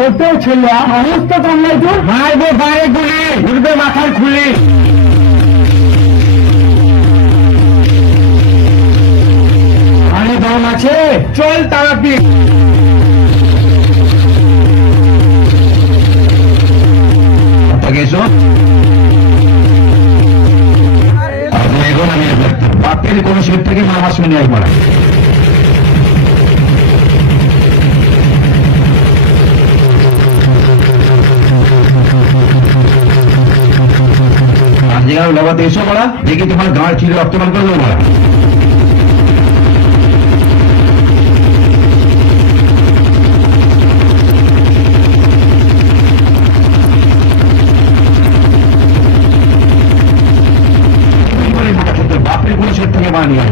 ছোট ছেলে সমস্ত কামড়াই তো মারবো বাইরে গুলি ঘুরবে মাথার খুলি। আরে দম আছে, চল তারাপীঠ। আপনি এখন আমি বাপের কোন সিট থেকে মামা শুনে একবার লাগাতে এসো বলা দেখি তোমার গাঁড় ছিঁড়ে রক্তপান করলো বলা। বাপের কোন সেট থেকে বানিয়ে